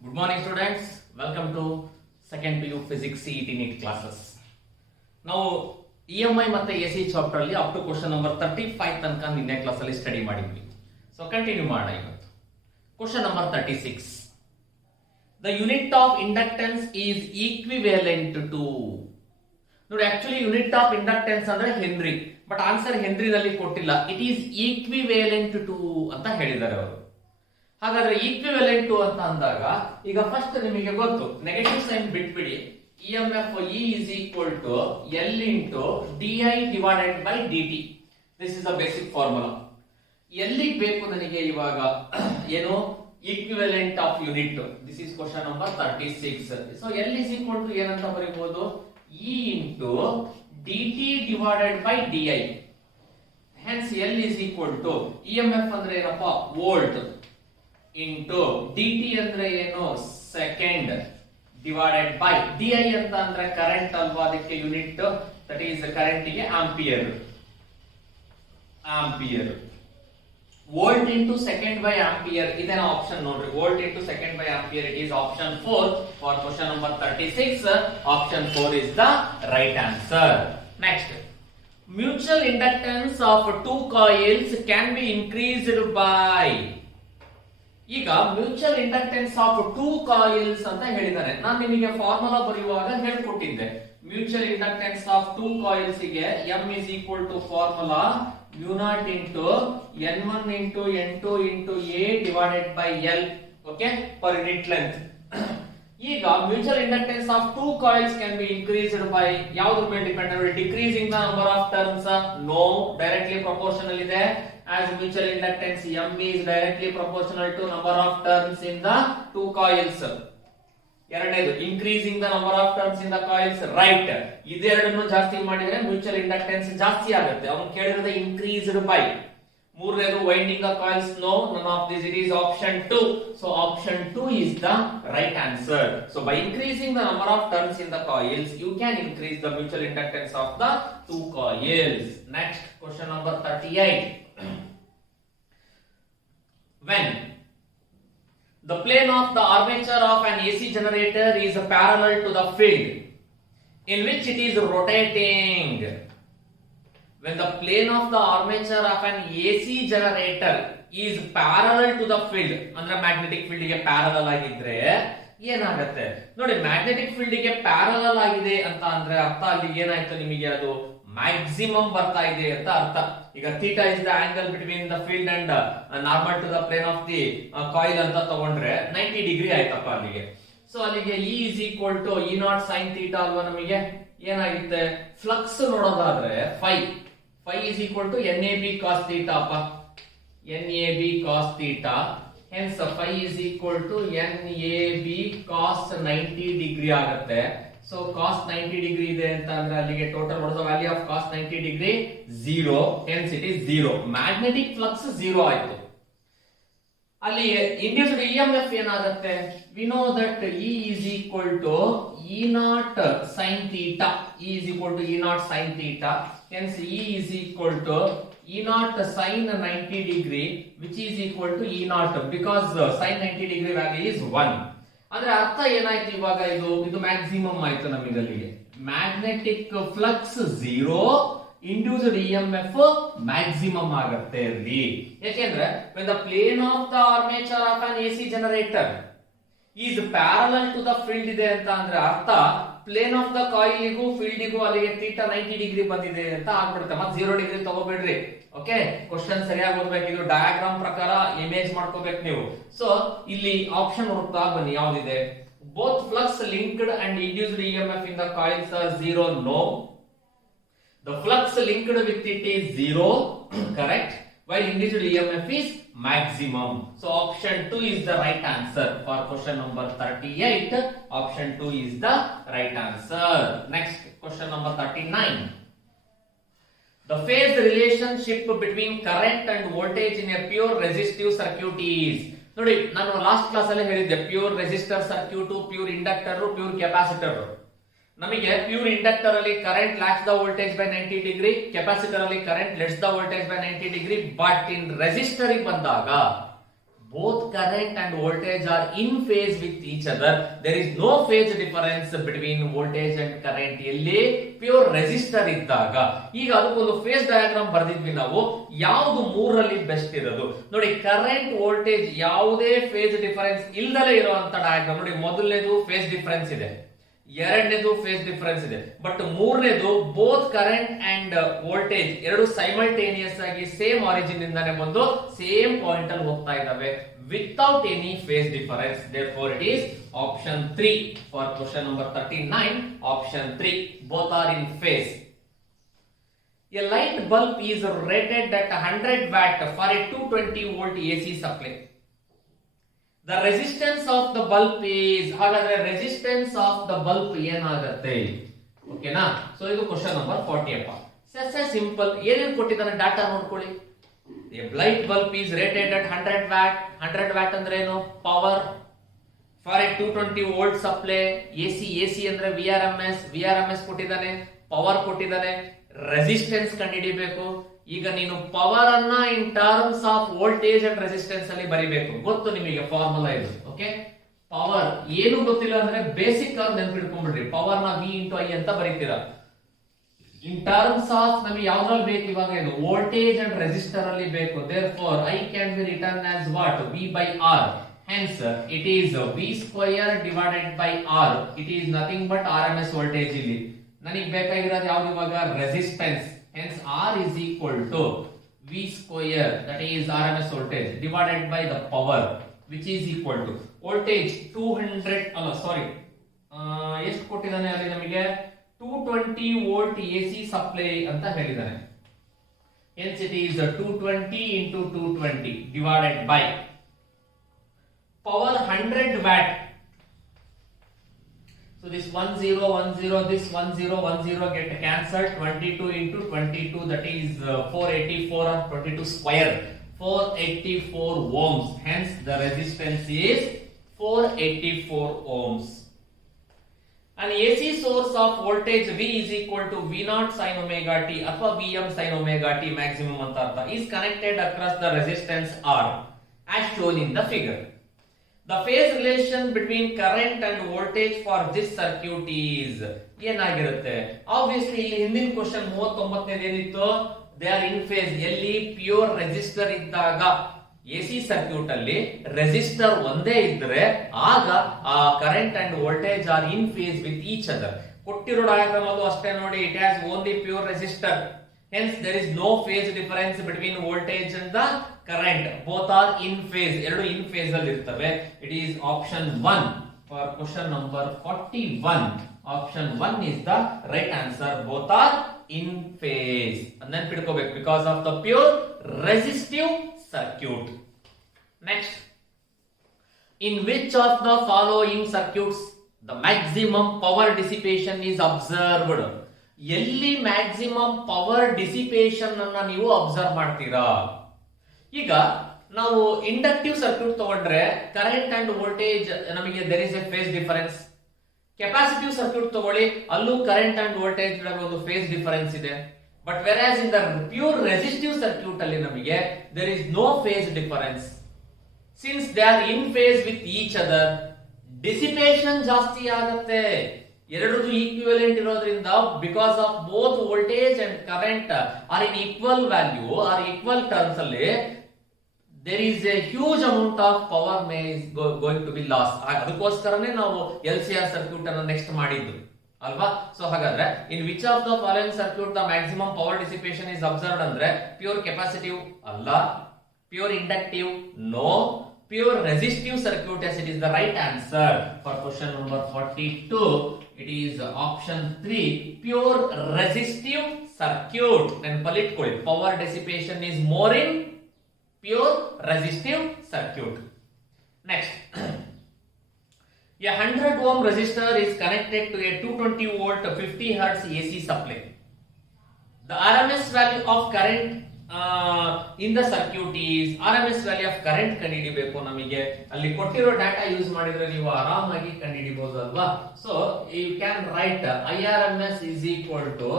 Good morning students, welcome to second PU Physics CET NEET classes. ನಾವು EMI ಮತ್ತೆ AC chapter ಅಲ್ಲಿ up to question number 35 ತನಕ ನಿನ್ನೆ class ಅಲ್ಲಿ study ಮಾಡಿದ್ವಿ. ಸೊ ಕಂಟಿನ್ಯೂ ಮಾಡೋಣ ಇವತ್ತು. Question number 36. The unit of inductance is equivalent to. ನೋಡಿ ಆಕ್ಚುಲಿ ಯೂನಿಟ್ ಆಫ್ ಇಂಡಕ್ಟೆನ್ಸ್ ಅಂದ್ರೆ ಹೆನ್ರಿ, ಬಟ್ ಆನ್ಸರ್ ಹೆನ್ರಿ ನಲ್ಲಿ ಕೊಟ್ಟಿಲ್ಲ. ಇಟ್ ಈಸ್ ಈಕ್ವಿವೇಲೆಂಟ್ ಟು ಅಂತ ಹೇಳಿದ್ದಾರೆ ಅವರು. ಹಾಗಾದ್ರೆ ಈಕ್ವಿವೆಲೆಂಟ್ ಟು ಅಂತ ಅಂದಾಗ ಈಗ ಫಸ್ಟ್ ನಿಮಗೆ ಗೊತ್ತು, ನೆಗೆಟಿವ್ ಸೈನ್ ಬಿಟ್ಬಿಡಿ. EMF E is equal to L into di divided by dt. This is the basic formula. ಎಲ್ಲಿಗೆ ಬೇಕು ನನಗೆ ಇವಾಗ ಏನು equivalent of unit. This is question number 36. So L is equal to ಏನಂತ ಬರೀಬಹುದು, E into dt divided by di. Hence L is equal to EMF ಅಂದ್ರೆ ಏನಪ್ಪ, volt into dt ಅಂದ್ರೆ ಏನು, ಸೆಕೆಂಡ್, ಡಿವೈಡೆಡ್ ಬೈ di ಅಂತ ಅಂದ್ರೆ current ಅಲ್ವಾ, ಅದಕ್ಕೆ unit that is current ಗೆ ampere. Volt into second by ampere ಇದೇನ ಆಪ್ಷನ್ ನೋಡ್ರಿ. Volt into second by ampere, it is option 4 for question number 36. Option 4 is the right answer. Next, mutual inductance of two coils can be increased by. ಈಗ mutual inductance of two coils ಅಂತ ಹೇಳಿದ್ದಾರೆ. ನಾನು ನಿಮಗೆ formula ಬರೆಯುವಾಗ ಹೇಳ್ಕೊಟ್ಟಿದ್ದೆ. Mutual inductance of two coils ಗೆ M is equal to formula mu0 into N1 into N2 into A divided by L, okay, per unit length. ಈಗ mutual inductance of two coils can be increased by ಯಾವ್ದ್ರ ಮೇಲೆ depend ಆಗುತ್ತೆ, decreasing the number of turns. No, directly proportional ಇದೆ. As mutual inductance M is directly proportional to number of turns in the two coils. ಎರಡನೇದು increasing the number of turns in the coils, right. ಇದೆರಡನ್ನು ಜಾಸ್ತಿ ಮಾಡಿದ್ರೆ mutual inductance ಜಾಸ್ತಿ ಆಗುತ್ತೆ. ಅವನು ಕೇಳಿರೋದು increased by. ಮೂರನೇದು winding the coils, no, none of this, it is option 2. So option 2 is the right answer. So by increasing the number of turns in the coils, you can increase the mutual inductance of the two coils. Next, question number 38. When the plane of the armature of an AC generator is parallel to the field in which it is rotating. When the plane of the armature of an AC generator is parallel to the field, ಅಂದ್ರೆ magnetic field ಗೆ parallel ಆಗಿದ್ರೆ ಏನಾಗುತ್ತೆ ನೋಡಿ. Magnetic field ಗೆ parallel ಆಗಿದೆ ಅಂತ ಅಂದ್ರೆ ಅರ್ಥ ಅಲ್ಲಿ ಏನಾಯ್ತು ನಿಮಗೆ, ಅದು ಮ್ಯಾಕ್ಸಿಮಮ್ ಬರ್ತಾ ಇದೆ ಅಂತ ಅರ್ಥ. ಈಗ theta is the angle between the field and normal to the plane of the coil ಅಂತ ತಗೊಂಡ್ರೆ 90 ಡಿಗ್ರಿ ಆಯ್ತಪ್ಪ ಅಲ್ಲಿಗೆ. ಸೊ ಅಲ್ಲಿಗೆ E is equal to E0 sin theta ಅಲ್ವಾ. ನಮಗೆ ಏನಾಗುತ್ತೆ, ಫ್ಲಕ್ಸ್ ನೋಡೋದಾದ್ರೆ phi is equal to NAB cos theta ಅಪ್ಪ, NAB cos theta. Hence phi is equal to NAB cos 90 degree ಆಗುತ್ತೆ. ಸೊ cos 90 ಡಿಗ್ರಿ ಇದೆ ಅಂತ ಅಂದ್ರೆ ಅಲ್ಲಿಗೆ total what is the value of cos 90 degree 0. Hence it is 0. Magnetic flux 0 ಆಯ್ತು. ಅಲ್ಲಿ induced EMF ಏನಾಗುತ್ತೆ, we know that E is equal to E0 sin theta. E is equal to E0 sin theta. Hence E is equal to E0 sin 90 degree which is equal to E0 because sin 90 degree value is 1. ಅಂದ್ರೆ ಅರ್ಥ ಏನಾಯ್ತು ಇವಾಗ, ಇದು maximum ಆಯ್ತು ನಮಗೆ. ಅಲ್ಲಿಗೆ magnetic flux 0, induced EMF maximum ಆಗುತ್ತೆ ಅಲ್ಲಿ. ಯಾಕೆಂದ್ರೆ when the plane of the armature of an AC generator is parallel to the field ಇದೆ ಅಂತ ಅಂದ್ರೆ ಅರ್ಥ ಪ್ಲೇನ್ ಆಫ್ ದ ಕಾಯಿಲ್ಗೂ ಫೀಲ್ಡ್ಗೂ ಅಲ್ಲಿಗೆ ಥೀಟಾ 90 ಡಿಗ್ರಿ ಬಂದಿದೆ ಅಂತ ಆಗ್ಬಿಡುತ್ತೆ. ಮತ್ತೆ 0 ಡಿಗ್ರಿ ತಗೋಬೇಡ್ರಿ. ಓಕೆ, ಕ್ವಶನ್ ಸರಿಯಾಗಿ ಓದ್ಬೇಕು. ಇದು ಡಯಾಗ್ರಾಮ್ ಪ್ರಕಾರ ಇಮೇಜ್ ಮಾಡ್ಕೋಬೇಕು ನೀವು. ಸೊ ಇಲ್ಲಿ ಆಪ್ಷನ್ ಹುಡುಕ್ತಾ ಬನ್ನಿ ಯಾವ್ದಿದೆ. Both flux linked and induced EMF in the coils are 0. No, the flux linked with it is 0, correct, while induced EMF is maximum. So option 2 is the right answer for question number 38. Option 2 is the right answer. Next, question number 39. The phase relationship between current and voltage in a pure resistive circuit is. ನೋಡಿ, ನಾನು last class ಅಲ್ಲಿ ಹೇಳಿದ್ದೆ pure resistor circuit, pure inductor, pure capacitor. ನಮಗೆ pure inductor ಅಲ್ಲಿ current lags the voltage by 90 degree, capacitor ಅಲ್ಲಿ current leads the voltage by 90 degree. But in resistor ಬಂದಾಗ both current and voltage are in phase with each other. There is no phase difference between voltage and current. ಎಲ್ಲಿ pure resistor ಇದ್ದಾಗ. ಈಗ ಅದಕ್ಕೊಂದು face diagram ಬರೆದಿದ್ವಿ ನಾವು. ಯಾವುದು ಮೂರರಲ್ಲಿ best ಇರೋದು ನೋಡಿ. ಕರೆಂಟ್ ವೋಲ್ಟೇಜ್ ಯಾವುದೇ ಫೇಸ್ ಡಿಫರೆನ್ಸ್ ಇಲ್ಲದಲೇ ಇರುವಂತ ಡಯಾಗ್ರಾಮ್ ನೋಡಿ. ಮೊದಲನೇದು ಫೇಸ್ ಡಿಫರೆನ್ಸ್ ಇದೆ, ಎರಡನೇದು ಫೇಸ್ ಡಿಫರೆನ್ಸ್ ಇದೆ, ಬಟ್ ಮೂರನೇದು ಬೋತ್ ಕರೆಂಟ್ ಅಂಡ್ ವೋಲ್ಟೇಜ್ ಎರಡು ಸೈಮಲ್ಟೇನಿಯಸ್ ಆಗಿ ಸೇಮ್ ಆರಿಜಿನ್ ಇಂದಾನೆ ಬಂದು ಸೇಮ್ ಪಾಯಿಂಟ್ ಅಲ್ಲಿ ಹೋಗ್ತಾ ಇದ್ದಾವೆ without any face difference. therefore it is option 3 for question number 39. option 3, both are in phase. A light bulb is rated at 100 watt for a 220 volt AC supply. The resistance of the bulb is, ಹಾಗಾದ್ರೆ resistance of the bulb ಏನಾಗುತ್ತೆ ಓಕೆನಾ. So ಇದು question number 40 ಅಪ್ಪ. ಸೆ simple. ಏನೇನು ಕೊಟ್ಟಿದ್ದಾನೆ data ನೋಡ್ಕೊಳ್ಳಿ. A light bulb is rated at 100 watt. 100 watt ಅಂದ್ರೆ ಏನು? Power. for a 220 volt supply. AC ಅಂದ್ರೆ VRMS ಕೊಟ್ಟಿದ್ದಾನೆ, ಪವರ್ ಕೊಟ್ಟಿದ್ದಾನೆ, ರೆಸಿಸ್ಟೆನ್ಸ್ ಕಂಡುಹಿಡಿಬೇಕು. ಈಗ ನೀನು ಪವರ್ ಅನ್ನ in terms of voltage and resistance ಅಲ್ಲಿ ಬರಿಬೇಕು. ಗೊತ್ತು ನಿಮಗೆ ಫಾರ್ಮುಲಾ ಇದು. ಓಕೆ, ಪವರ್ ಏನು ಗೊತ್ತಿಲ್ಲ ಅಂದ್ರೆ ಬೇಸಿಕ್ ಆಗಿ ನೆನ್ಪಿಟ್ಕೊಂಡ್ಬಿಡ್ರಿ. ಪವರ್ ನ V ಇಂಟು I ಅಂತ ಬರೀತೀರಾ. ಇನ್ ಟರ್ಮ್ಸ್ ಆಫ್ ನಮಗೆ ಯಾವ್ದ್ರಲ್ಲಿ ಬೇಕು ಇವಾಗ? ಇದು ವೋಲ್ಟೇಜ್ ಅಂಡ್ ರೆಸಿಸ್ಟರ್ ಅಲ್ಲಿ ಬೇಕು. therefore I can be written as what? V by R. hence it is V square divided by R. it is nothing but RMS voltage. ಇಲ್ಲಿ ನನಗೆ ಬೇಕಾಗಿರೋದು ಯಾವ್ದು ಇವಾಗ? Resistance. hence R is equal to V square, that is RMS voltage, divided by the power, which is equal to voltage 200 ಅಲ್ಲ ಸಾರಿ ಎಷ್ಟು ಕೊಟ್ಟಿದ್ದಾನೆ ಅಲ್ಲಿ ನಮಗೆ? 220 ವೋಲ್ಟ್ AC ಸಪ್ಲೈ ಅಂತ ಹೇಳಿದ್ದಾನೆ. hence it is 220 into 220 divided by power 100 watt. so this 1010, this 1010 get cancelled. 22 into 22, that is 484 or 22 square, 484 ohms. hence the resistance is 484 ohms. An AC source of voltage V is equal to V0 sin omega t ಅಥವಾ Vm sin omega t maximum ಅಂತ ಅರ್ಥ, is connected across the resistance R as shown in the figure. The phase relation between current and voltage for this circuit is ಏನಾಗಿರುತ್ತೆ? Obviously ಇಲ್ಲಿ ಹಿಂದಿನ question 39 ಏನಿತ್ತು? they are in phase. ಎಲ್ಲಿ? Pure resistor ಇದ್ದಾಗ. AC circuit ಅಲ್ಲಿ resistor ಒಂದೇ ಇದ್ರೆ ಆಗ ಆ current and voltage are in phase with each other. ಕೊಟ್ಟಿರೋ ಡಯಾಗ್ರಾಮ್ ಅಲ್ಲೂ ಅಷ್ಟೇ ನೋಡಿ. It has only pure resistor. hence there is no phase difference between voltage and the current. both are in phase. ಎರಡು in phase ಅಲ್ಲಿ ಇರ್ತವೆ. it is option 1 for question number 41. option 1 is the right answer. both are in phase. ನೆನ್ಪಿಟ್ಕೋಬೇಕು, because of the pure resistive circuit. next, in which of the following circuits the maximum power dissipation is observed? ಎಲ್ಲಿ maximum power dissipation ಅನ್ನ ನೀವು observe ಮಾಡ್ತೀರಾ? ಈಗ ನಾವು inductive circuit ತಗೊಂಡ್ರೆ current and voltage ನಮಗೆ there is a phase difference. Capacitive circuit ತಗೊಳ್ಳಿ, ಅಲ್ಲೂ ಕರೆಂಟ್ ಅಂಡ್ ವೋಲ್ಟೇಜ್ ಒಂದು ಫೇಸ್ ಡಿಫರೆನ್ಸ್ ಇದೆ. But whereas in the pure resistive circuit ಅಲ್ಲಿ ನಮಗೆ there is no phase difference. Since they are in phase with each other, dissipation ಜಾಸ್ತಿ ಆಗುತ್ತೆ. ಎರಡು equivalent ಇರೋದ್ರಿಂದ because of both voltage and current R in equal value are equal terms ಅಲ್ಲಿ there is a huge amount of power may is going to be loss. ಅದಕ್ಕೋಸ್ಕರನೇ ನಾವು LCR circuit ಅನ್ನು next ಮಾಡಿದ್ದು ಅಲ್ವಾ. ಸೊ ಹಾಗಾದ್ರೆ in which of the following circuit the maximum power dissipation is observed ಅಂದ್ರೆ pure capacitive ಅಲ್ಲ, pure inductive no, pure resistive circuit. as it is the right answer for question number 42. it is option 3, pure resistive circuit. then palitಕೊಳ್ಳಿ, power dissipation is more in pure resistive circuit. next, a 100 ohm resistor is connected to a 220 volt 50 hertz AC supply. the RMS value of current in the circuit is, RMS value of current ಕಂಡುಹಿಡಿಬೇಕು ನಮಗೆ. ಅಲ್ಲಿ ಕೊಟ್ಟಿರೋ data use ಮಾಡಿದ್ರೆ ನೀವು ಆರಾಮಾಗಿ ಕಂಡುಹಿಡಿಬಹುದು ಅಲ್ವಾ. So you can write IRMS is equal to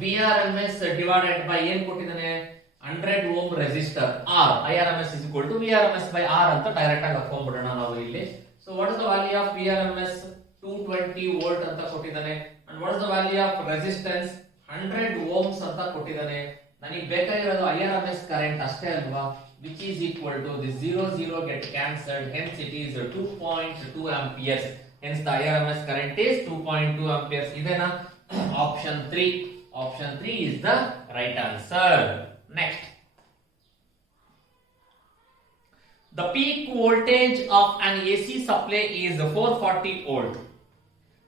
VRMS divided by ಏನ್ ಕೊಟ್ಟಿದ್ದಾನೆ? 100 ohm resistor R IRMS is equal to VRMS by R ಅಂತ ಡೈರೆಕ್ಟ್ ಆಗಿ ಹಾಕೊಂಡ್ಬಿಡೋಣ ನಾವು ಇಲ್ಲಿ. So what is the value of VRMS 220 volt ಅಂತ ಕೊಟ್ಟಿದ್ದಾನೆ, and what is the value of resistance 100 ohms ಅಂತ ಕೊಟ್ಟಿದ್ದಾನೆ. ನನಗೆ ಬೇಕಾಗಿರೋದು IRMS ಕರೆಂಟ್ ಅಷ್ಟೇ ಅಲ್ವಾ, which is equal to the 0 get cancelled, hence it is 2.2 amperes, hence the IRMS current is 2.2 amperes. ಇದನ್ನ option 3 is the right answer. Next, the peak voltage of an AC supply is 440 volt,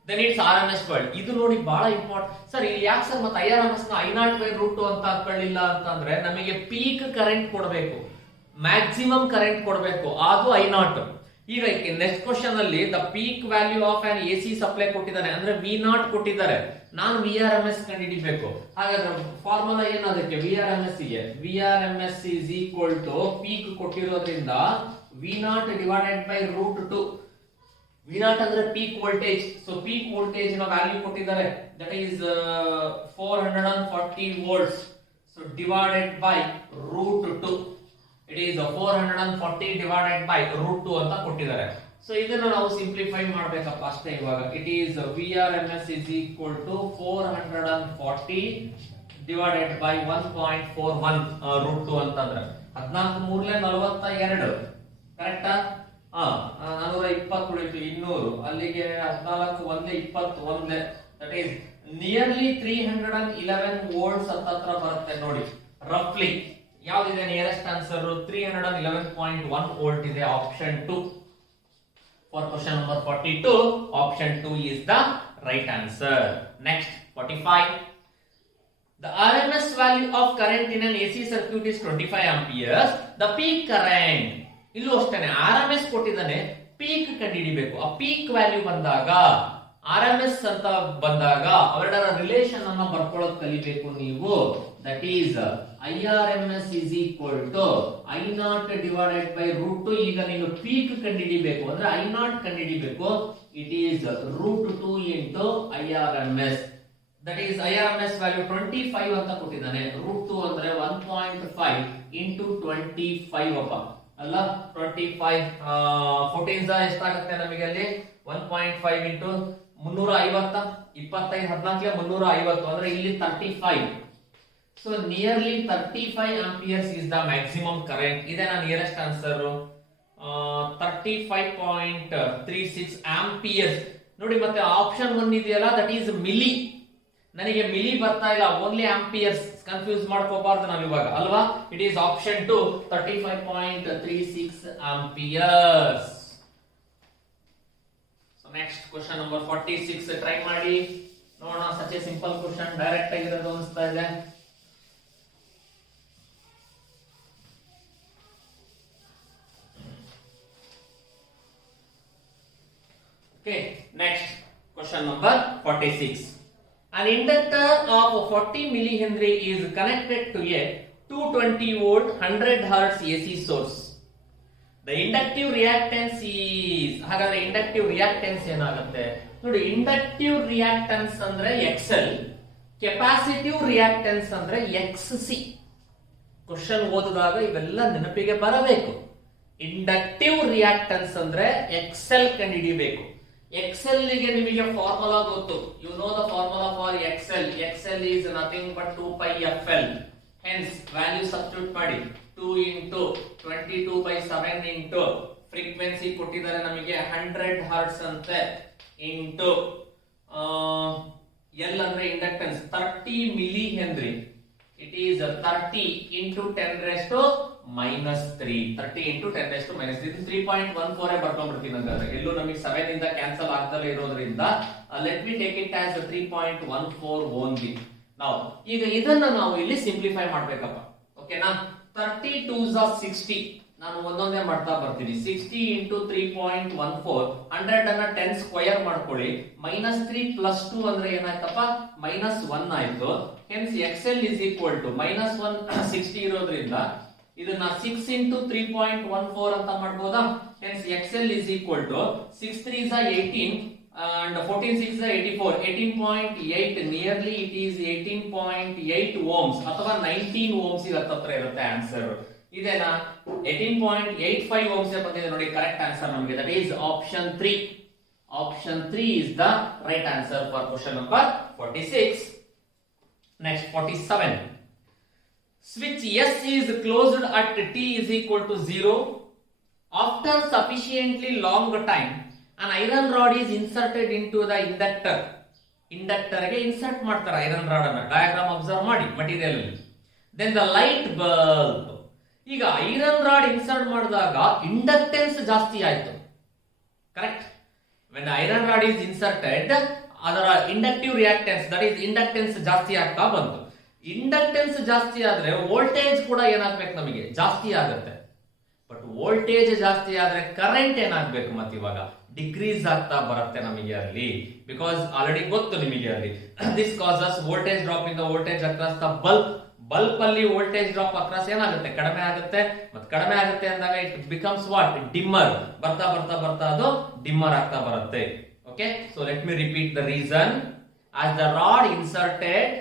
then its RMS value. ಇದು ನೋಡಿ ಬಹಳ important sir. ಇಲ್ಲಿ ಯಾಕೆ sir ಮತ್ತೆ IRMS ನ I0/√2 ಅಂತ ಹಾಕೊಳ್ಳಿಲ್ಲ ಅಂತಂದ್ರೆ ನಮಗೆ ಪೀಕ್ ಕರೆಂಟ್ ಕೊಡಬೇಕು, ಮ್ಯಾಕ್ಸಿಮಮ್ ಕರೆಂಟ್ ಕೊಡಬೇಕು, ಅದು I0. ಈಗ ನೆಕ್ಸ್ಟ್ ಕ್ವಶನ್ ಅಲ್ಲಿ the peak value of on AC supply ಕೊಟ್ಟಿದ್ದಾನೆ, ಅಂದ್ರೆ V0 ಕೊಟ್ಟಿದ್ದಾರೆ, ನಾನು VRMS ಕಂಡುಹಿಡಿಬೇಕು. ಹಾಗಾದ್ರೆ ಫಾರ್ಮುಲಾ ಏನು ಅದಕ್ಕೆ VRMS ಗೆ? VRMS is equal to peak ಕೊಟ್ಟಿರೋದ್ರಿಂದ V0 divided by √2. V0 ಅಂದ್ರೆ peak voltage. So peak voltage ನ ವ್ಯಾಲ್ಯೂ ಕೊಟ್ಟಿದ್ದಾರೆ, that is 440 volts. So divided by √2, it is 440 divided by √2 ಅಂತ ಕೊಟ್ಟಿದ್ದಾರೆ. ಸೊ ಇದನ್ನ ನಾವು ಸಿಂಪ್ಲಿಫೈ ಮಾಡಬೇಕಪ್ಪ ಅಷ್ಟೇ ಇವಾಗ. It is VRMS is equal to 440 divided by 1.41 √2 ಅಂತಂದ್ರೆ 14 42 ಕರೆಕ್ಟಾ? 420 ಉಳಿತು 200, ಅಲ್ಲಿಗೆ 14 1 21, ದಟ್ ಈಸ್ ನಿಯರ್ಲಿ 311 ವೋಲ್ಟ್ಸ್ ಹತ್ರ ಬರುತ್ತೆ ನೋಡಿ ರಫ್ಲಿ. ಯಾವ್ದಿದೆ ನಿಯರೆಸ್ಟ್ ಆನ್ಸರ್? 311.1 ವೋಲ್ಟ್ ಇದೆ, option 2. For question number 42, option 2 is the right answer. Next, 45. The RMS value of current in an AC circuit is 25 amperes. The peak current, ಇಲ್ಲೂ ಅಷ್ಟೇನೆ RMS ಕೊಟ್ಟಿದ್ದಾನೆ, peak ಕಂಡುಹಿಡಿಬೇಕು. ಆ peak value ಬಂದಾಗ RMS ಅಂತ ಬಂದಾಗ ಅವೆರಡರ relation ಅನ್ನ ಬರ್ಕೊಳ್ಳೋದು ಕಲಿಬೇಕು ನೀವು. That is IRMS is equal to I0 divided by √2. ಈಗ ನೀನು ಪೀಕ್ ಕಂಡುಹಿಡಿಬೇಕು ಅಂದ್ರೆ I0 ಕಂಡುಹಿಡಿಬೇಕು. It is √2 into IRMS. That is IRMS value 25 ಅಂತ ಕೊಟ್ಟಿದ್ದಾನೆ, √2 ಅಂದ್ರೆ 1.5 into 25 ಅಪ್ಪ ಅಲ್ಲ 25 14 ಎಷ್ಟಾಗುತ್ತೆ ನಮಗೆ ಅಲ್ಲಿ? 1.5 into 350, 25 14 350 ಅಂದ್ರೆ ಇಲ್ಲಿ 35. So nearly 35 amperes is the maximum current. ಇದನ್ನ ನಿಯರೆಸ್ಟ್ ಆನ್ಸರ್ 35.36 amperes ನೋಡಿ. ಮತ್ತೆ ಆಪ್ಷನ್ 1 ಇದೆಯಲ್ಲ, ದಟ್ ಈಸ್ ಮಿಲಿ. ನನಗೆ ಮಿಲಿ ಬರ್ತಾ ಇಲ್ಲ, ಓನ್ಲಿ ಆಂಪಿಯರ್ಸ್. ಕನ್ಫ್ಯೂಸ್ ಮಾಡ್ಕೋಬಾರ್ದು ನಾವು ಇವಾಗ ಅಲ್ವಾ. It is option 2 35.36 amperes. So next question number 46 try ಮಾಡಿ ನೋಡೋಣ. Such A simple question, direct ಆಗಿರೋದು ಅನಿಸ್ತಾ ಇದೆ. Okay, next question number 46. An inductor of 40 millihenry is connected to a 220 volt 100 hertz AC source. The inductive reactance is, ಹಾಗಾದ್ರೆ inductive reactance ಏನಾಗುತ್ತೆ ನೋಡಿ. Inductive reactance ಅಂದ್ರೆ XL, capacitive reactance ಅಂದ್ರೆ XC. Question ಓದಿದಾಗ ಇವೆಲ್ಲ ನೆನಪಿಗೆ ಬರಬೇಕು. ಇಂಡಕ್ಟಿವ್ ರಿಯಾಕ್ಟೆನ್ಸ್ ಅಂದ್ರೆ XL ಕಂಡುಹಿಡಿಯಬೇಕು. XL ಗೆ ನಿಮಗೆ ಫಾರ್ಮುಲಾ ಗೊತ್ತು. You know the formula for XL. XL is nothing but 2πfL. Hence value substitute ಮಾಡಿ 2 into 22/7 into frequency ಕೊಟ್ಟಿದ್ದಾರೆ ನಮಗೆ 100 hertz ಅಂತೆ into L ಅಂದ್ರೆ inductance 30 milli henry. It is 30 into 10 raised to minus 3. 30 into 10 raised to minus 3. 3.14 ಬರ್ಕೊಂಡ್ಬಿಡ್ತೀನಿ ಅಂದ್ರೆ ಎಲ್ಲೂ ನಮಗೆ 7 ಇಂದ cancel ಆಗ್ತಲೇ ಇರೋದ್ರಿಂದ let me take it as 3.14 only. Now ಈಗ ಇದನ್ನ ನಾವು ಇಲ್ಲಿ ಸಿಂಪ್ಲಿಫೈ ಮಾಡ್ಬೇಕಪ್ಪ. ಓಕೆನಾ? 30 2s are 60. ನಾನು ಒಂದೊಂದೇ ಮಾಡ್ತಾ ಬರ್ತೀನಿ. 60 into 3.14, 100 ಅನ್ನ 10 ಸ್ಕ್ವೇರ್ ಮಾಡ್ಕೊಳ್ಳಿ. minus 3 plus 2 ಅಂದ್ರೆ ಏನಾಯ್ತಪ್ಪ? minus 1 ಆಯ್ತು. Hence XL is equal to minus 1 60 ಇರೋದ್ರಿಂದ ಇದನ್ನ 6 into 3.14 ಅಂತ ಮಾಡ್ಬೋದಾ? Hence XL is equal to 6 3s are 18, and 14 6 is 84, 18.8, nearly it is 18.8 ohms ಅಥವಾ 19 ohms ಗೆ ಹತ್ರ ಇರುತ್ತೆ ಆನ್ಸರ್. ಇದೇನಾ 18.85 ohms ಬಂದಿದೆ ನೋಡಿ ಕರೆಕ್ಟ್ ಆನ್ಸರ್ ನಮಗೆ. That is option 3. Option 3 is the right answer for question number 46. Next 47. Switch S is closed at t is equal to 0. After sufficiently long time, an iron rod is inserted into the inductor. Inductor ಗೆ insert ಮಾಡ್ತಾರೆ iron rod ಅನ್ನು. Diagram observe ಮಾಡಿ material ಅಲ್ಲಿ. Then the light bulb. ಈಗ iron rod insert ಮಾಡಿದಾಗ inductance ಜಾಸ್ತಿ ಆಯ್ತು. Correct? When iron rod is inserted, ಅದರ inductive reactance that is inductance ಜಾಸ್ತಿ ಆಗ್ತಾ ಬಂತು. ಇಂಡಕ್ಟೆನ್ಸ್ ಜಾಸ್ತಿ ಆದ್ರೆ ವೋಲ್ಟೇಜ್ ಕೂಡ ಏನಾಗ್ಬೇಕು ನಮಗೆ ಜಾಸ್ತಿ ಆಗುತ್ತೆ. ಬಟ್ ವೋಲ್ಟೇಜ್ ಜಾಸ್ತಿ ಆದ್ರೆ ಕರೆಂಟ್ ಏನಾಗ್ಬೇಕು ಮತ್ತೆ ಇವಾಗ ಡಿಕ್ರೀಸ್ ಆಗ್ತಾ ಬರುತ್ತೆ ನಮಗೆ ಅಲ್ಲಿ. ಬಿಕಾಸ್ ಆಲ್ರೆಡಿ ಗೊತ್ತು ನಿಮಗೆ ಅಲ್ಲಿ this causes voltage drop in the voltage across the bulb. Bulb ಅಲ್ಲಿ ವೋಲ್ಟೇಜ್ ಡ್ರಾಪ್ ಅಕ್ರಾಸ್ ಏನಾಗುತ್ತೆ ಕಡಿಮೆ ಆಗುತ್ತೆ. ಮತ್ತೆ ಕಡಿಮೆ ಆಗುತ್ತೆ ಅಂದಾಗ ಇಟ್ ಬಿಕಮ್ಸ್ ವಾಟ್ ಡಿಮ್ಮರ್. ಬರ್ತಾ ಬರ್ತಾ ಬರ್ತಾ ಅದು ಡಿಮ್ಮರ್ ಆಗ್ತಾ ಬರುತ್ತೆ. Okay, so let me repeat the reason. As the rod inserted,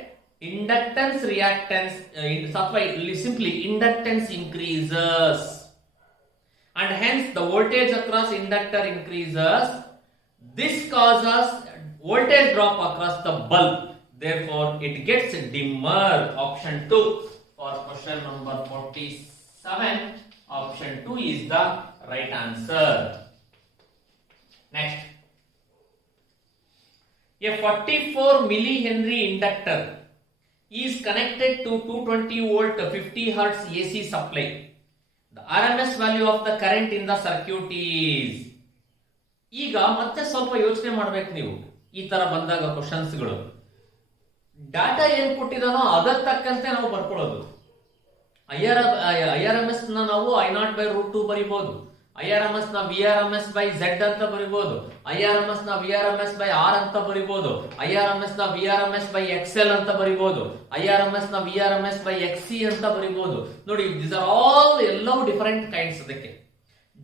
inductance reactance simply inductance increases and hence the voltage across inductor increases. This causes voltage drop across the bulb, therefore it gets dimmer. Option 2 for question number 47. Option 2 is the right answer. Next, a 44 millihenry inductor is connected to 220 volt 50 hertz AC supply. The RMS value of the current in the circuit is. ಈಗ ಮತ್ತೆ ಸ್ವಲ್ಪ ಯೋಚನೆ ಮಾಡಬೇಕು ನೀವು ಈ ತರ ಬಂದಾಗ ಕ್ವಶನ್ಸ್ಗಳು. Data ಏನ್ ಕೊಟ್ಟಿದಾನೋ ಅದಕ್ಕೆ ತಕ್ಕಂತೆ ನಾವು ಬರ್ಕೊಳ್ಳೋದು. IRMS ನ ನಾವು I0/√2 ಬರಿಬಹುದು. IRMS ನ VRMS by Z ಅಂತ ಬರಿಬಹುದು. IRMS ನ VRMS by R ಅಂತ ಬರಿಬಹುದು. IRMS ನ VRMS by XL ಅಂತ ಬರಿಬಹುದು. IRMS ನ VRMS by XC ಅಂತ ಬರಿಬಹುದು. ನೋಡಿ these are all ಎಲ್ಲವೂ ಡಿಫರೆಂಟ್ ಕೈಂಡ್ಸ್. ಅದಕ್ಕೆ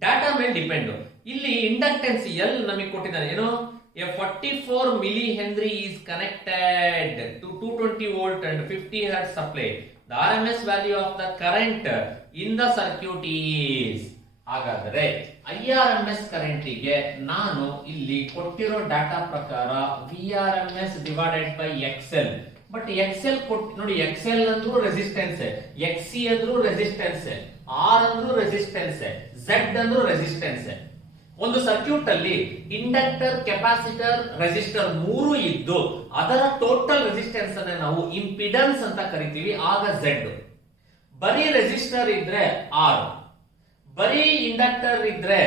ಡಾಟಾ ಮೇಲೆ ಡಿಪೆಂಡ್. ಇಲ್ಲಿ ಇಂಡಕ್ಟೆನ್ಸ್ ಎಲ್ ನಮಗೆ ಕೊಟ್ಟಿದ್ದಾನೆ ಏನು, a 44 millihenry is connected to 220 volt and 50 hertz supply. The RMS value of the current in the circuit is. ಹಾಗಾದರೆ IRMS ಕರೆಂಟಿಗೆ ನಾನು ಇಲ್ಲಿ ಕೊಟ್ಟಿರೋ ಡಾಟಾ ಪ್ರಕಾರ VRMS divided by XL. But XL ನೋಡಿ XL ಅಂದ್ರೂ ರೆಸಿಸ್ಟೆನ್ಸ್, XC ಅಂದ್ರೂ ರೆಸಿಸ್ಟೆನ್ಸ್, R ಅಂದ್ರೂ resistance, Z ಅಂದ್ರೂ ರೆಸಿಸ್ಟೆನ್ಸ್. ಒಂದು ಸರ್ಕ್ಯೂಟ್ ಅಲ್ಲಿ ಇಂಡಕ್ಟರ್, ಕೆಪಾಸಿಟರ್, ರೆಸಿಸ್ಟರ್ ಮೂರು ಇದ್ದು ಅದರ ಟೋಟಲ್ ರೆಸಿಸ್ಟೆನ್ಸ್ ಅನ್ನು ನಾವು ಇಂಪಿಡೆನ್ಸ್ ಅಂತ ಕರಿತೀವಿ. ಆಗ Z. ಬರೀ ರೆಸಿಸ್ಟರ್ ಇದ್ರೆ R, ಬರೀ ಇಂಡಕ್ಟರ್ ಇದ್ರೆ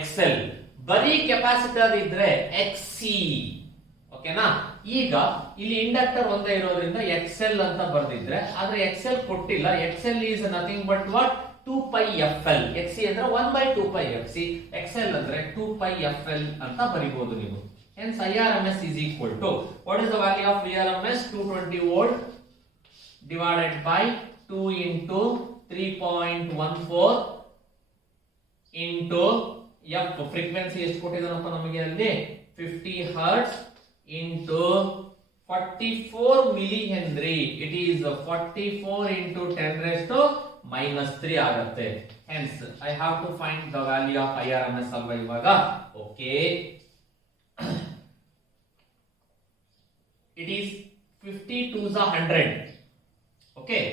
XL, ಬರೀ ಕೆಪಾಸಿಟರ್ ಇದ್ರೆ XC. ಓಕೆನಾ? ಈಗ ಇಲ್ಲಿ ಇಂಡಕ್ಟರ್ ಒಂದೇ ಇರೋದ್ರಿಂದ XL ಅಂತ ಬರ್ದಿದ್ರೆ, ಆದ್ರೆ XL ಕೊಟ್ಟಿಲ್ಲ. XL is nothing but what 2πfl. XC ಅಂದ್ರೆ 1/2πfc, XL ಅಂದ್ರೆ 2πfl ಅಂತ ಬರಿಬಹುದು ನೀವು. Hence IRMS is equal to, what is the value of VRMS? 220 volt divided by 2 into 3.14 into f frequency ಎಷ್ಟು ಕೊಟ್ಟಿದ್ದಾನಪ್ಪ ನಮಗೆ ಅಲ್ಲಿ 50 hertz into 44 millihenry. It is 44 into 10 raised to -3 ಆಗುತ್ತೆ. Hence I have to find the value of IRMS ಅಲ್ವಾ ಇವಾಗ. Okay, it is 50 to the 100. Okay,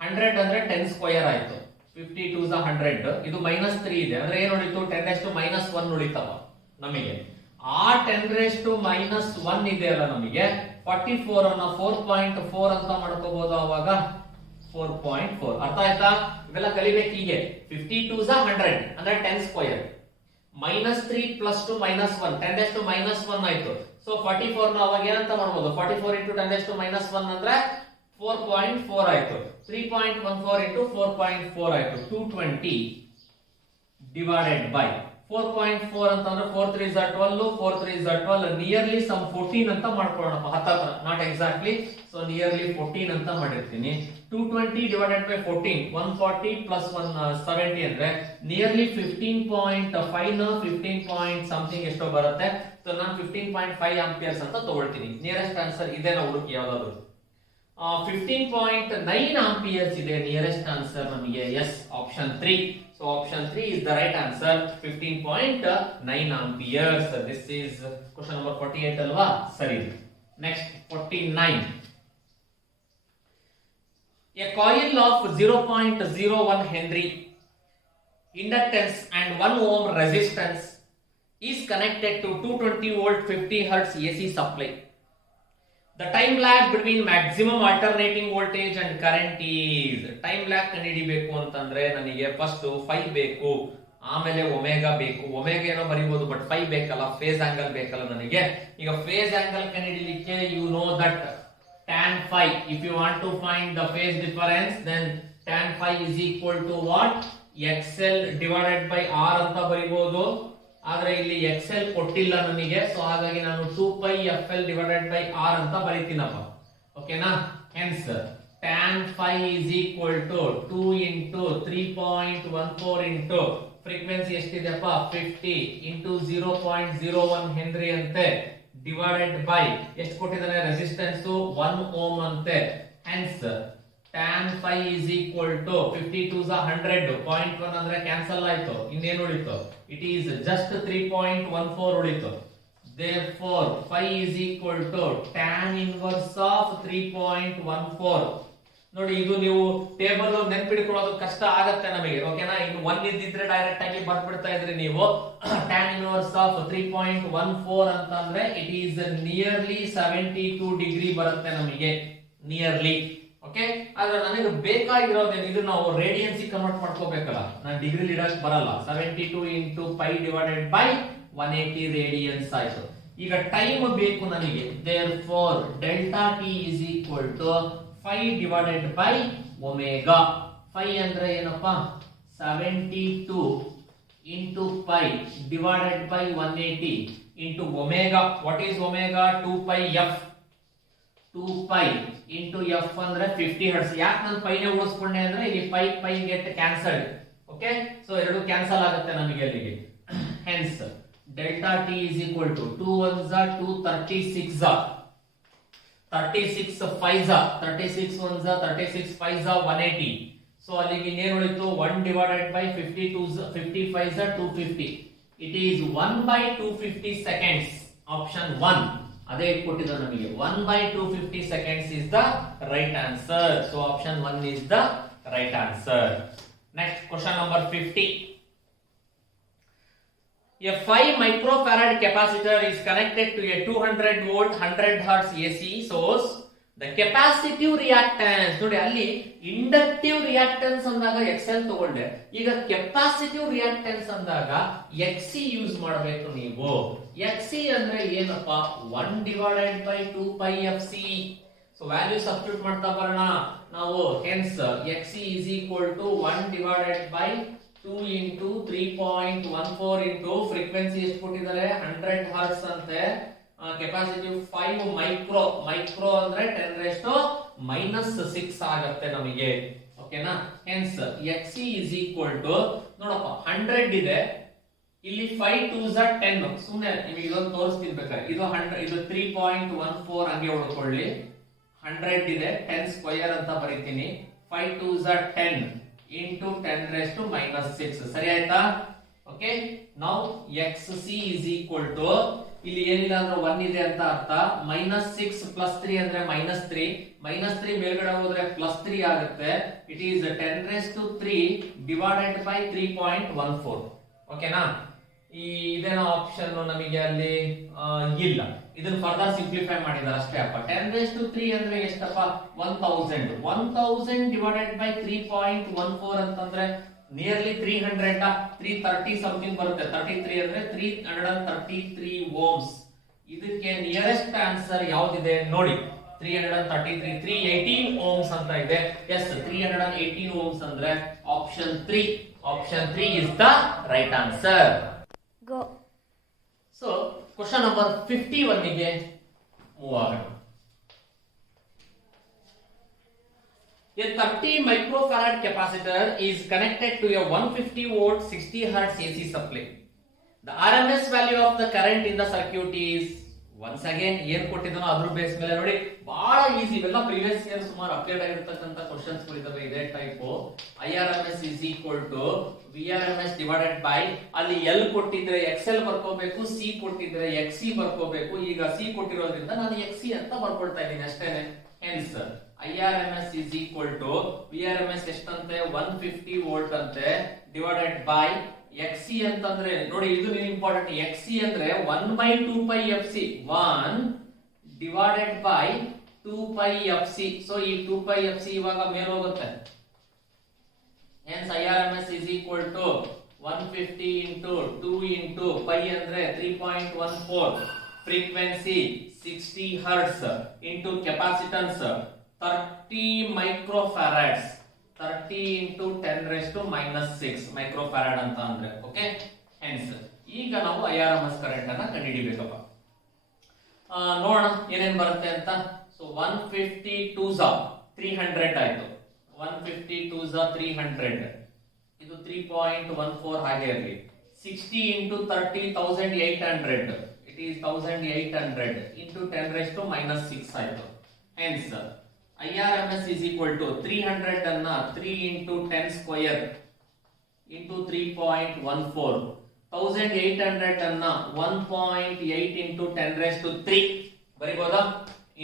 100 ಅಂದ್ರೆ 10 square ಆಯ್ತು. 50 to the 100 ಇದು -3 ಇದೆ ಅಂದ್ರೆ ಏನು ಉಳಿತು 10 raised to -1 ಉಳಿತವ ನಮಗೆ. ಆ 10 raised to -1 ಇದೆ ಅಲ್ಲ ನಮಗೆ 44 ಅನ್ನ 4.4 ಅಂತ ಮಾಡ್ಕೋಬಹುದು. ಅವಾಗ 4.4 ಅರ್ಥ ಆಯ್ತಾ? ಇವೆಲ್ಲ ಕಲಿಬೇಕು ಹೀಗೆ. 50 to the 100 ಅಂದ್ರೆ 10 ಸ್ಕ್ವೇರ್, -3 plus 2 -1 10 raised to -1 ಆಯ್ತು. ಸೊ 44 ನ ಅವಾಗ ಏನಂತ ಮಾಡಬಹುದು, 44 into 10 raised to -1 ಅಂದ್ರೆ 4.4 ಆಯ್ತು. 3.14 into 4.4 ಆಯ್ತು. 220 divided by 4.4 ಅಂತಂದ್ರೆ 4 3 is 12, 4 3 is 12, ನಿಯರ್ಲಿ ಸಮ್ 14 ಅಂತ ಮಾಡ್ಕೊಳ್ಳೋಣಪ್ಪ, ಹತ್ತತ್ರ, ನಾಟ್ ಎಕ್ಸಾಕ್ಟ್ಲಿ. ಸೊ ನಿಯರ್ಲಿ 14 ಅಂತ ಮಾಡಿರ್ತೀನಿ. 220 ಡಿವೈಡೆಡ್ ಬೈ 14, 140 ಪ್ಲಸ್ 170 ಅಂದ್ರೆ ನಿಯರ್ಲಿ 15.5 ನ 15 ಪಾಯಿಂಟ್ ಸಮಥಿಂಗ್ ಎಷ್ಟೋ ಬರುತ್ತೆ. ಸೊ ನಾನು 15.5 ಆಂಪಿಯರ್ಸ್ ಅಂತ ತಗೊಳ್ತೀನಿ. ನಿಯರೆಸ್ಟ್ ಆನ್ಸರ್ ಇದೆ ನಾವು ಹುಡುಕಿ ಯಾವ್ದಾದ್ರು. 15.9 ಆಂಪಿಯರ್ಸ್ ಇದೆ ನಿಯರೆಸ್ಟ್ ಆನ್ಸರ್ ನಮಗೆ. Yes, option 3. So option 3 is the right answer. 15.9 amperes. This is question number 48 ಅಲ್ವಾ? ಸರಿ. Next 49. A coil of 0.01 Henry inductance and 1 ohm resistance is connected to 220 volt 50 hertz AC supply. The time lag between maximum alternating voltage and current is. Time lag ಕಂಡುಹಿಡಿಬೇಕು ಅಂತಂದ್ರೆ ನನಗೆ first phi ಬೇಕು, ಆಮೇಲೆ omega ಬೇಕು. Omega ಏನೋ ಬರೀಬಹುದು, but phi ಬೇಕಲ್ಲ, phase angle ಬೇಕಲ್ಲ ನನಗೆ. ಈಗ ಫೇಸ್ ಆಂಗಲ್ ಕಂಡುಹಿಡಿಯಲಿಕ್ಕೆ you know that tan phi, if you want to find the phase difference, then tan phi is equal to what? XL divided by R ಅಂತ ಬರೀಬಹುದು. ಆದ್ರೆ ಇಲ್ಲಿ XL ಕೊಟ್ಟಿಲ್ಲ ನನಗೆ, ಸೊ ಹಾಗಾಗಿ ನಾನು 2 pi FL divided by R ಅಂತ ಬರೀತೀನಪ್ಪ. ಓಕೆನಾ? Hence tan phi is equal to 2 into 3.14 into frequency ಎಷ್ಟಿದೆಪ್ಪ 50 into 0.01 henry ಅಂತೆ, ಡಿವೈಡೆಡ್ ಬೈ ಎಷ್ಟು ಕೊಟ್ಟಿದ್ದಾನೆ ರೆಸಿಸ್ಟೆನ್ಸ್ 1 ಓಮ್ ಅಂತೆ. Hence tan phi is equal to 52 is 100, 0.1 ಅಂದ್ರೆ ಕ್ಯಾನ್ಸಲ್ ಆಯ್ತು, ಇನ್ನೇನು ಉಳಿತು? It is just 3.14 ಉಳಿತು. Therefore phi is equal to tan inverse of 3.14. ನೋಡಿ, ಇದು ನೀವು ಟೇಬಲ್ ನೆನ್ಪಿಡ್ಕೊಳ್ಳೋದು ಕಷ್ಟ ಆಗತ್ತೆ ನಮಗೆ. ಓಕೆನಾ? ಇನ್ನು 1 ಇದ್ದಿದ್ರೆ ಡೈರೆಕ್ಟ್ ಆಗಿ ಬರ್ಬಿಡ್ತಾ ಇದ್ರಿ ನೀವು. tan inverse of 3.14 ಅಂತಂದ್ರೆ it is nearly 72 ಡಿಗ್ರಿ ಬರುತ್ತೆ ನಮಗೆ, ನಿಯರ್ಲಿ. ಓಕೆ, ಆದ್ರೆ ನನಗೆ ಬೇಕಾಗಿರೋದೇನು, ಇದು ನಾವು ರೇಡಿಯನ್ಸ್ ಕನ್ವರ್ಟ್ ಮಾಡ್ಕೋಬೇಕಲ್ಲ, ನಾನು ಡಿಗ್ರಿ ಇಡಕ್ ಬರಲ್ಲ. 72 into pi divided by 180 radiance ಆಯ್ತು. ಈಗ ಟೈಮ್ ಬೇಕು ನನಗೆ. Therefore delta t is equal to phi divided by omega. phi ಅಂದ್ರೆ ಏನಪ್ಪಾ? 72 into pi divided by 180 into omega. What is omega? 2 pi f. 2 pi into f ಅಂದ್ರೆ 50 hertz. ಯಾಕೆ ನಾನು pi ನೇ ಉಳಿಸ್ಕೊಂಡೆ ಅಂದ್ರೆ ಇಲ್ಲಿ pi get cancelled. Okay, so ಎರಡು ಕ್ಯಾನ್ಸಲ್ ಆಗುತ್ತೆ ನಮಗೆ ಅಲ್ಲಿಗೆ. Hence delta t is equal to 2 1s are 2, 36 are 36 5s are 36 1s are 36 5s are 180. So ಅಲ್ಲಿಗೆ ಇನ್ನೇನು ಉಳಿತು? 1 divided by 55s are 250. It is 1 by 250 seconds. Option 1 ಅದೇ ಕೊಟ್ಟಿದ್ದು ನಮಗೆ. 1 by 250 seconds is the right answer. So option 1 is the right answer. Next question number 50. A 5 microfarad capacitor is connected to a 200 volt 100 hertz AC source. The capacitive reactance, ನೋಡಿ ಅಲ್ಲಿ inductive reactance ಅಂದಾಗ XL ತಗೊಂಡೆ, ಈಗ capacitive reactance ಅಂದಾಗ XC use ಮಾಡಬೇಕು ನೀವು. XC ಅಂದ್ರೆ ಏನಪ್ಪ? 1 divided by 2 pi FC. So value substitute ಮಾಡ್ತಾ ಬರೋಣ ನಾವು. Hence XC is equal to 1 divided by 2 into 3.14 into frequency ಎಷ್ಟು ಕೊಟ್ಟಿದ್ದಾರೆ? 100 hertz ಅಂತೆ. ಕೆಪಾಸಿಟಿವ್ 5 ಮೈಕ್ರೋ ಅಂದ್ರೆ 10⁻⁻6 ಆಗುತ್ತೆ ನಮಗೆ. ಓಕೆನಾ? Hence XC is equal to, ನೋಡಪ್ಪ 100 ಇದೆ, ಇಲ್ಲಿ 5 2s are 10. ಸುಮ್ಮನೆ ನಿಮಗೆ ಇದೊಂದು ತೋರಿಸ್ತೀನಿ ಬೇಕಾದ್ರೆ. ಇದು 100, ಇದು 3.14 ಹಂಗೆ ಉಳ್ಕೊಳ್ಳಿ. 100 ಇದೆ, 10 ಸ್ಕ್ವೇರ್ ಅಂತ ಬರೀತೀನಿ. 5 2s are 10 into 10⁻⁻6. ಸರಿ ಆಯ್ತಾ? Okay, now XC is equal to, ಇಲ್ಲಿ ಏನಿಲ್ಲ ಅಂದ್ರೆ 1 ಇದೆ ಅಂತ ಅರ್ಥ. -6 + 3 ಅಂದ್ರೆ -3. -3 ಮೇಲ್ಗಡೆ ಹೋದ್ರೆ +3 ಆಗುತ್ತೆ. It is 10⁻³ divided by 3.14. ಓಕೆನಾ? ಇದೇನೋ ಆಪ್ಷನ್ ನಮಗೆ ಅಲ್ಲಿ ಇಲ್ಲ. ಇದನ್ನ ಫರ್ದರ್ ಸಿಂಪ್ಲಿಫೈ ಮಾಡಿದ್ದಾರೆ ಅಷ್ಟೇ ಅಪ್ಪ. 10⁻³ ಅಂದ್ರೆ ಎಷ್ಟಪ್ಪ? 1000. 1000 divided by 3.14 ಅಂತಂದ್ರೆ ನಿಯರ್ಲಿ 300, 330 ಸಮಥಿಂಗ್ ಬರುತ್ತೆ. 33 ಅಂದ್ರೆ 333 ಓಮ್ಸ್. ಇದಕ್ಕೆ ನಿಯರೆಸ್ಟ್ ಆನ್ಸರ್ ಯಾವ್ದಿದೆ ನೋಡಿ. 333, 318 ಓಮ್ಸ್ ಅಂತ ಇದೆ. ಎಸ್, 318 ಓಮ್ಸ್ ಅಂದ್ರೆ option 3 is the right answer. Go. So question number 51 ಗೆ ಮೂವ್ ಆಗೋಣ. A 30 microfarad capacitor is connected to a 150 volt 60 hertz AC supply. The RMS value of the current in the circuit is once again ಏನ್ ಕೊಟ್ಟಿದ್ದಾನೋ ಅದ್ರ base ಮೇಲೆ ನೋಡಿ ಬಹಳ easy. ಇವೆಲ್ಲ previous year ಸುಮಾರು update ಆಗಿರತಕ್ಕಂತ questions ಗಳಿದಾವೆ ಇದೇ type. IRMS is equal to VRMS divided by ಅಲ್ಲಿ L ಕೊಟ್ಟಿದ್ರೆ XL ಬರ್ಕೋಬೇಕು, C ಕೊಟ್ಟಿದ್ರೆ XC ಬರ್ಕೋಬೇಕು. ಈಗ C ಕೊಟ್ಟಿರೋದ್ರಿಂದ ನಾನು XC ಅಂತ ಬರ್ಕೊಳ್ತಾ ಇದ್ದೀನಿ ಅಷ್ಟೇನೆ. Hence IRMS is equal to VRMS ಎಷ್ಟಂತೆ 150 volt ಅಂತೆ divided by XC ಅಂತಂದ್ರೆ ನೋಡಿ ಇದು ಇಂಪಾರ್ಟೆಂಟ್. XC ಅಂದ್ರೆ 1/2 pi FC 1 divided by 2 pi FC. So ಈ 2 pi FC ಇವಾಗ ಮೇಲೆ ಹೋಗುತ್ತೆ. Hence IRMS is equal to 150 into 2 into pi ಅಂದ್ರೆ 3.14 frequency 60 hertz into capacitance 30 microfarads. 30 into 10 raised to minus 6 microfarad ಅಂತ ಅಂದ್ರೆ ಓಕೆ. ಹೆನ್ಸ್ ಈಗ ನಾವು IRMS ಕರೆಂಟ್ ಅನ್ನ ಕಂಡುಹಿಡಿಯಬೇಕಪ್ಪ. ನೋಡೋಣ ಏನೇನ್ ಬರುತ್ತೆ ಅಂತ. ಸೊ 150 2s 300 ಆಯ್ತು. 150 2s 300 ಇದು 3.14 ಹಾಗೆ ಇರಲಿ. 60 into 30 1800 it is 1800 into 10 raised to minus 6 ಆಯ್ತು. Hence IRMS is equal to 300 ಅನ್ನ 3 into 10 square into 3.14 1800 ಅನ್ನ 1.8 into 10 raised to 3 ಬರಿಬೋದಾ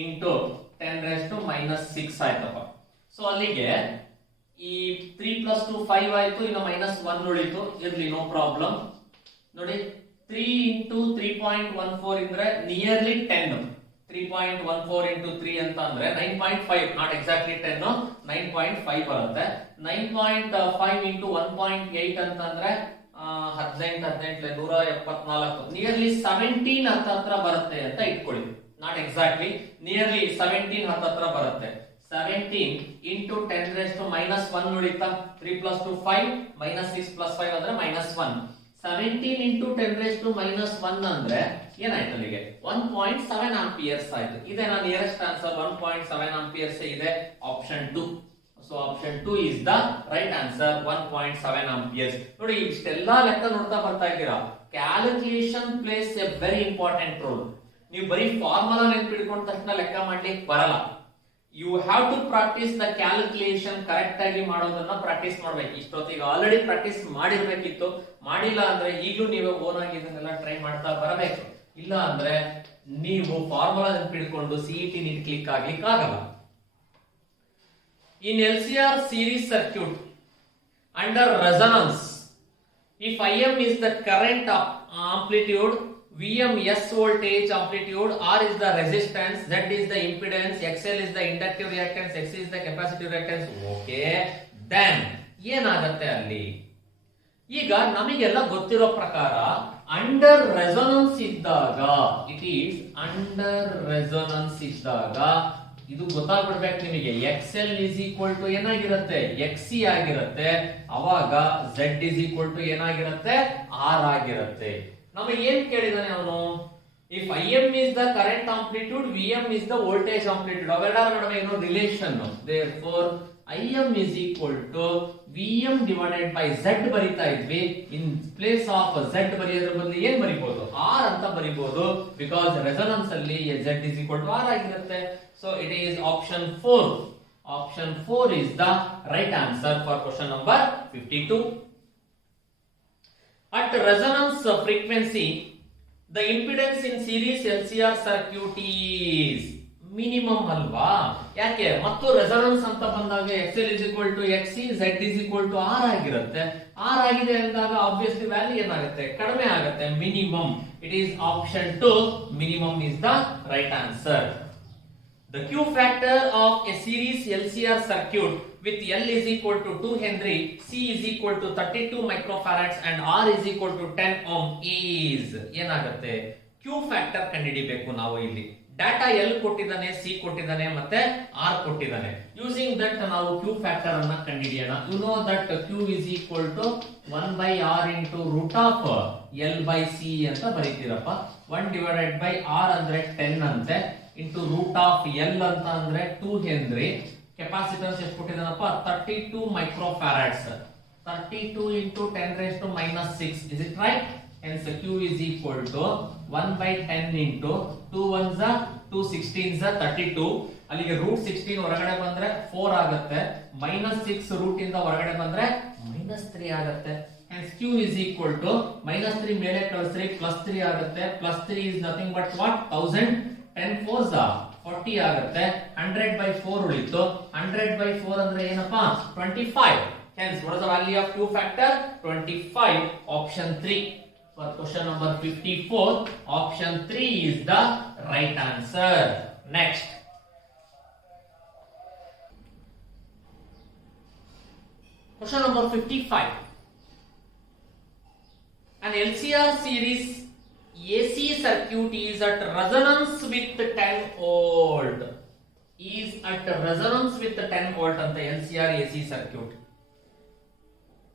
into 10 raised to minus 6 ಆಯ್ತಪ್ಪ. ಸೊ ಅಲ್ಲಿಗೆ ಈ 3 plus 2 5 ಆಯ್ತು. ಇನ್ನು minus 1 ಉಳಿತು, ಇರ್ಲಿ ನೋ ಪ್ರಾಬ್ಲಮ್. ನೋಡಿ 3 into 3.14 ಅಂದ್ರೆ ನಿಯರ್ಲಿ 10. 3.14 into 3 ಅಂತ ಅಂದ್ರೆ 9.5 ನಾಟ್ ಎಕ್ಸಾಕ್ಟ್ಲಿ 10 9.5 ಬರುತ್ತೆ. 9.5 into 1.8 ಅಂತ ಅಂದ್ರೆ 18 174 ನಿಯರ್ಲಿ 17 ಹತ್ರ ಬರುತ್ತೆ ಅಂತ ಇಟ್ಕೊಳ್ಳಿ. ನಾಟ್ ಎಕ್ಸಾಕ್ಟ್ಲಿ ನಿಯರ್ಲಿ 17 ಹತ್ರ ಬರುತ್ತೆ. 17 into 10 raised to minus 1 ಉಳಿತಾ. 3 plus 2 5 minus 6 plus 5 ಅಂದ್ರೆ minus 1. 17 into 10 raised to minus 1 ಅಂದ್ರೆ ಏನಾಯ್ತು ಅಲ್ಲಿಗೆ 1.7 ಆಂಪಿಯರ್ಸ್ ಆಯ್ತು. ಇದೆ ನಾನು ನಿಯರೆಸ್ಟ್ ಆನ್ಸರ್ 1.7 ಆಂಪಿಯರ್ಸ್ ಇದೆ option 2. So option 2 is the right answer 1.7 amperes. ನೋಡಿ ಇಷ್ಟೆಲ್ಲಾ ಲೆಕ್ಕ ನೋಡ್ತಾ ಬರ್ತಾ ಇದ್ದೀರಾ. Calculation plays a very important role. ನೀವು ಬರೀ ಫಾರ್ಮುಲಾ ನೆನಪಿಟ್ಕೊಂಡ ತಕ್ಷಣ ಲೆಕ್ಕ ಮಾಡ್ಲಿಕ್ಕೆ ಬರಲ್ಲ. You have to practise the calculation. Correct ಆಗಿ ಮಾಡೋದನ್ನ ಪ್ರಾಕ್ಟೀಸ್ ಮಾಡ್ಬೇಕು. ಇಷ್ಟೊತ್ತಿಗೆ ಆಲ್ರೆಡಿ ಪ್ರಾಕ್ಟೀಸ್ ಮಾಡಿರ್ಬೇಕಿತ್ತು. ಮಾಡಿಲ್ಲ ಅಂದ್ರೆ ಈಗಲೂ ನೀವು ಓನ್ ಆಗಿ ಇದನ್ನೆಲ್ಲ ಟ್ರೈ ಮಾಡ್ತಾ ಬರಬೇಕು. ಇಲ್ಲ ಅಂದ್ರೆ ನೀವು ಫಾರ್ಮುಲಾ ನೆನಪಿಟ್ಕೊಂಡು CET ನೀಟ್ ಕ್ಲಿಕ್ ಆಗ್ಲಿಕ್ಕೆ ಆಗಲ್ಲ. ಇನ್ LCR series circuit under resonance, if IM is the current amplitude, VM S voltage amplitude, R is the resistance, Z is the impedance, XL is the inductive reactance, X is the capacitive reactance. Okay, then ಏನಾಗುತ್ತೆ ಅಲ್ಲಿ? ಈಗ ನಮಗೆಲ್ಲ ಗೊತ್ತಿರೋ ಪ್ರಕಾರ under resonance ಇದ್ದಾಗ, it is under resonance ಇದ್ದಾಗ ಇದು ಗೊತ್ತಾಗ್ಬಿಡ್ಬೇಕು ನಿಮಗೆ. XL is equal to ಏನಾಗಿರುತ್ತೆ XC ಆಗಿರುತ್ತೆ. ಅವಾಗ Z is equal to ಏನಾಗಿರುತ್ತೆ R ಆಗಿರುತ್ತೆ. ನಮಗೆ ಏನ್ ಕೇಳಿದಾನೆ ಅವನು? If IM is the current amplitude, VM is the voltage amplitude. ಅವೆರಡರ ನಡುವೆ ಏನೋ relation. therefore IM is equal to VM divided by Z ಬರಿತಾ ಇದ್ವಿ. ಇನ್ ಪ್ಲೇಸ್ ಆಫ್ Z ಬರೆಯೋದ್ರ ಬದಲು ಏನ್ ಬರಿಬಹುದು? R ಅಂತ ಬರಿಬಹುದು. ಬಿಕಾಸ್ ರೆಸೊನೆನ್ಸ್ ಅಲ್ಲಿ Z is equal to R ಆಗಿರುತ್ತೆ. So it is option 4. Option 4 is the right answer for question number 52. At resonance frequency, the impedance in series LCR circuit is minimum ಅಲ್ವಾ? ಯಾಕೆ? ಮತ್ತು resonance ಅಂತ ಬಂದಾಗ XL is equal to XC, Z is equal to R ಆಗಿರುತ್ತೆ. R ಆಗಿದೆ ಅಂದಾಗ obviously value ಏನಾಗುತ್ತೆ? ಕಡಿಮೆ ಆಗುತ್ತೆ. Minimum. It is option 2. Minimum is the right answer. The Q factor of a series LCR circuit with L is equal to 2 Henry, C is equal to 32 microfarads and R is equal to 10 ohm is ಏನಾಗುತ್ತೆ? Q factor ಕಂಡುಹಿಡಿಬೇಕು ನಾವು ಇಲ್ಲಿ. Data L ಕೊಟ್ಟಿದ್ದಾನೆ, C ಕೊಟ್ಟಿದ್ದಾನೆ, ಮತ್ತೆ R ಕೊಟ್ಟಿದ್ದಾನೆ. Using that ನಾವು Q factor ಅನ್ನ ಕಂಡುಹಿಡಿಯೋಣ. You know that Q is equal to 1/r into root of L by C ಅಂತ ಬರೀತೀರಪ್ಪ. 1 ಡಿವೈಡೆಡ್ ಬೈ ಆರ್ ಅಂದ್ರೆ 10 ಅಂತೆ, ಇಂಟು ರೂಟ್ ಆಫ್ ಎಲ್ ಅಂತ ಅಂದ್ರೆ 2 ಹೆನ್ರಿ. ಕೆಪಾಸಿಟನ್ಸ್ ಎಷ್ಟು ಕೊಟ್ಟಿದ್ದಾನಪ್ಪ? 32 micro ಫ್ಯಾರಡ್ಸ್. 32 into 10 raised to minus 6. Is it right? Hence Q is equal to 1/10 into 2 ones are 2 16s are 32. ಅಲ್ಲಿಗೆ root 16 ಹೊರಗಡೆ ಬಂದ್ರೆ 4 ಆಗುತ್ತೆ. -6 ರೂಟ್ ಇಂದ ಹೊರಗಡೆ ಬಂದ್ರೆ -3 ಆಗುತ್ತೆ. Hence Q is equal to -3 ಮೇಲೆ ಕಳಿಸ್ರಿ +3 ಆಗುತ್ತೆ. +3 is nothing but what? 1000. 10 4s are 40 ಆಗುತ್ತೆ. 100/4 ಉಳಿತು. 100/4 ಅಂದ್ರೆ ಏನಪ್ಪಾ? 25. Hence, what is the value of Q factor? 25. Option 3. For question number 54, option 3 is the right answer. Next. Question number 55. An LCR series AC circuit is at resonance with 10 volt. Is at resonance with 10 volt and the LCR AC circuit.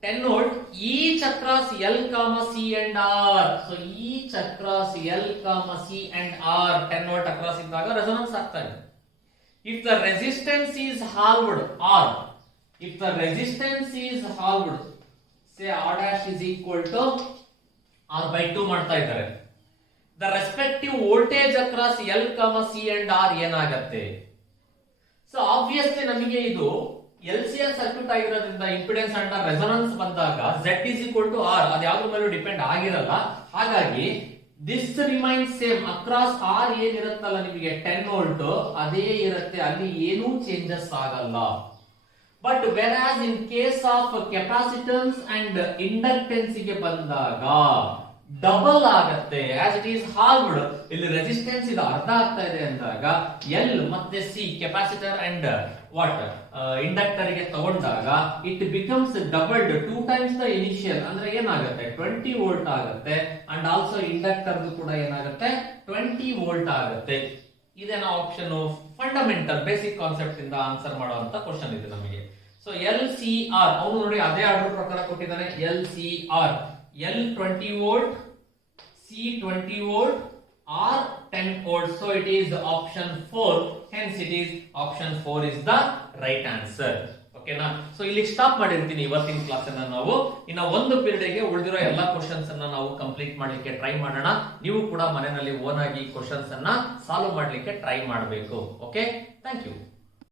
10 volt, each across L comma C and R. So each across L comma C and R 10 volt across ಇದ್ದಾಗ resonance ಆಗ್ತಾ ಇದೆ. If the resistance is halved R, if the resistance is halved, say R dash is equal to R by 2 ಮಾಡ್ತಾ ಇದ್ದಾರೆ. The respective voltage across L comma C and R ಏನಾಗುತ್ತೆ? So obviously ನಮಗೆ ಇದು LCR circuit ಆಗಿರೋದ್ರಿಂದ impedance and resonance ಬಂದಾಗ Z is equal to R, ಅದು ಯಾವ್ದ್ರ ಮೇಲೂ ಡಿಪೆಂಡ್ ಆಗಿರಲ್ಲ. ಹಾಗಾಗಿ this remains same. Across R ಏನಿರುತ್ತಲ್ಲ ನಿಮಗೆ 10 ವೋಲ್ಟ್ ಅದೇ ಇರುತ್ತೆ, ಅಲ್ಲಿ ಏನೂ ಚೇಂಜಸ್ ಆಗಲ್ಲ. But whereas in case of capacitance and inductance ಗೆ ಬಂದಾಗ ಡಬಲ್ ಆಗತ್ತೆ. ಆಸ್ ಇಟ್ ಈಸ್ ಹಾಲ್ವ್ಡ್, ಇಲ್ಲಿ ರೆಸಿಸ್ಟೆನ್ಸ್ ಇದು ಅರ್ಧ ಆಗ್ತಾ ಇದೆ ಅಂದಾಗ ಎಲ್ ಮತ್ತೆ C capacitor and what inductor ಗೆ ತಗೊಂಡಾಗ it becomes doubled 2 times the initial. ಅಂದ್ರೆ ಏನಾಗುತ್ತೆ? 20 ವೋಲ್ಟ್ ಆಗುತ್ತೆ. ಅಂಡ್ ಆಲ್ಸೋ ಇಂಡಕ್ಟರ್ ಕೂಡ ಏನಾಗುತ್ತೆ? 20 ವೋಲ್ಟ್ ಆಗುತ್ತೆ. ಇದೇನಾ ಆಪ್ಷನ್ ಫಂಡಮೆಂಟಲ್ ಬೇಸಿಕ್ ಕಾನ್ಸೆಪ್ಟ್ ಇಂದ ಆನ್ಸರ್ ಮಾಡುವಂತ ಕ್ವಶನ್ ಇದೆ ನಮಗೆ. ಸೊ ಎಲ್ ಸಿ ಆರ್ ಅವನು ನೋಡಿ ಅದೇ ಆರ್ಡರ್ ಪ್ರಕಾರ ಕೊಟ್ಟಿದ್ದಾನೆ. L C R L 20 volt, C 20 volt, R 10 volt. So it is option 4. Hence it is option 4 is the right answer. Okay na? So ಇಲ್ಲಿ stop ಮಾಡಿರ್ತೀನಿ ಇವತ್ತಿನ ಕ್ಲಾಸ್ ಅನ್ನ. ನಾವು ಇನ್ನ ಒಂದು ಪೀರಿಯಡ್ ಗೆ ಉಳಿದಿರೋ ಎಲ್ಲಾ ಕ್ವಶನ್ಸ್ ಅನ್ನ ನಾವು ಕಂಪ್ಲೀಟ್ ಮಾಡ್ಲಿಕ್ಕೆ ಟ್ರೈ ಮಾಡೋಣ. ನೀವು ಕೂಡ ಮನೆಯಲ್ಲಿ ಓನ್ ಆಗಿ ಕ್ವಶನ್ಸ್ ಅನ್ನ ಸಾಲ್ವ್ ಮಾಡ್ಲಿಕ್ಕೆ ಟ್ರೈ ಮಾಡಬೇಕು. Okay, thank you.